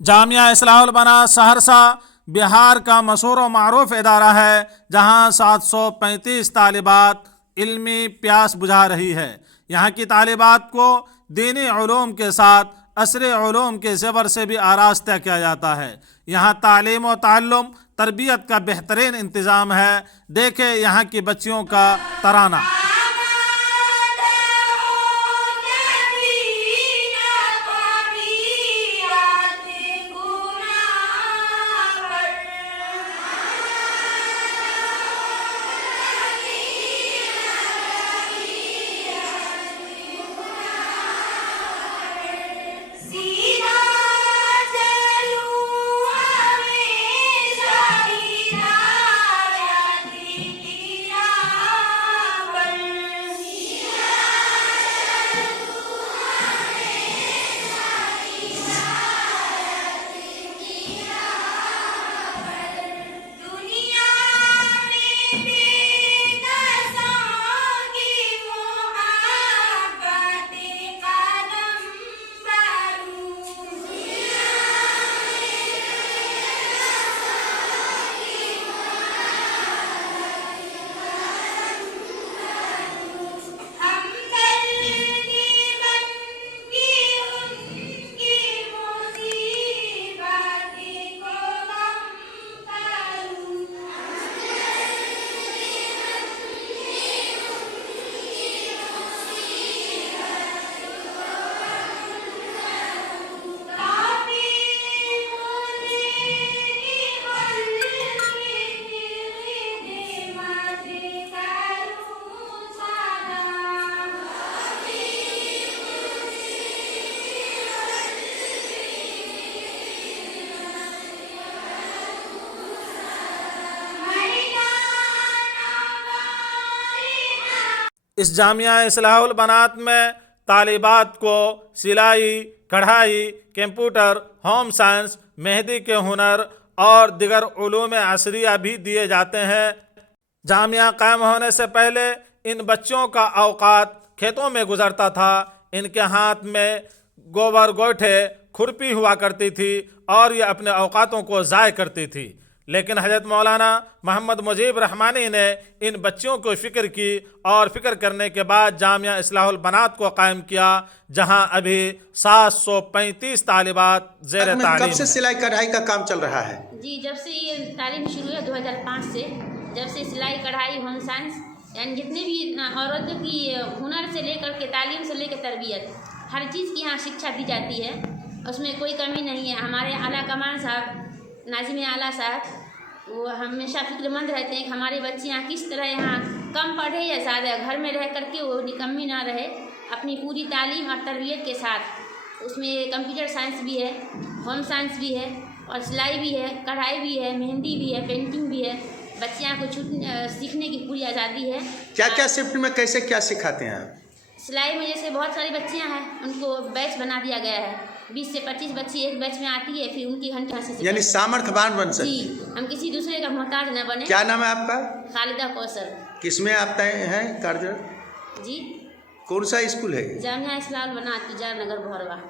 जामिया इस्लाहुल बनात सहरसा बिहार का मशहूर व मारूफ इदारा है, जहाँ 735 तालिबात इल्मी प्यास बुझा रही है। यहाँ की तालिबात को दीनी उलूम के साथ असरे उलूम के ज़बर से भी आरास्ता किया जाता है। यहाँ तालीम व ताल्लुम तरबियत का बेहतरीन इंतज़ाम है। देखे यहाँ की बच्चियों का तराना। इस जामिया इस्लाहुल बनात में तालिबात को सिलाई, कढ़ाई, कंप्यूटर, होम साइंस, मेहंदी के हुनर और दिगर उलूम असरिया भी दिए जाते हैं। जामिया कायम होने से पहले इन बच्चों का औकात खेतों में गुजरता था। इनके हाथ में गोबर, गोइठे, खुरपी हुआ करती थी और ये अपने औकातों को ज़ाय करती थी। लेकिन हज़रत मौलाना मोहम्मद मुजीब रहमानी ने इन बच्चियों को फ़िक्र की और फ़िक्र करने के बाद जामिया इस्लाहुल बनात को कायम किया, जहां अभी 735 तालिबात ज़ेर तालीम। कब से सिलाई कढ़ाई का काम चल रहा है? जी, जब से ये तालीम शुरू है 2005 से, जब से सिलाई, कढ़ाई, होम साइंस यानी जितने भी औरतों की हुनर से लेकर के तालीम से लेकर तरबियत, हर चीज़ की यहाँ शिक्षा दी जाती है। उसमें कोई कमी नहीं है। हमारे आला कमान साहब, नाज़िम आला साहब, वो हमेशा फ़िक्रमंद रहते हैं कि हमारी बच्चियाँ किस तरह यहाँ कम पढ़े या ज़्यादा, घर में रह करके वो निकम्मी ना रहे, अपनी पूरी तालीम और तरबियत के साथ। उसमें कंप्यूटर साइंस भी है, होम साइंस भी है और सिलाई भी है, कढ़ाई भी है, मेहंदी भी है, पेंटिंग भी है। बच्चियाँ को सीखने की पूरी आज़ादी है। क्या क्या शिफ्ट में कैसे क्या सिखाते हैं? सिलाई में जैसे बहुत सारी बच्चियाँ हैं, उनको बैच बना दिया गया है। 20 से 25 बच्ची एक बैच में आती है, फिर उनकी घंटे से यानी सामर्थ्यवान बन सकते। जी, हम किसी दूसरे का मोहताज न बने। क्या नाम है आपका? खालिदा कौसर। किसमें आप हैं कार्य? जी, कौन सा स्कूल है? जामिया इस्लाहुल बनात तिजारनगर भोरवा।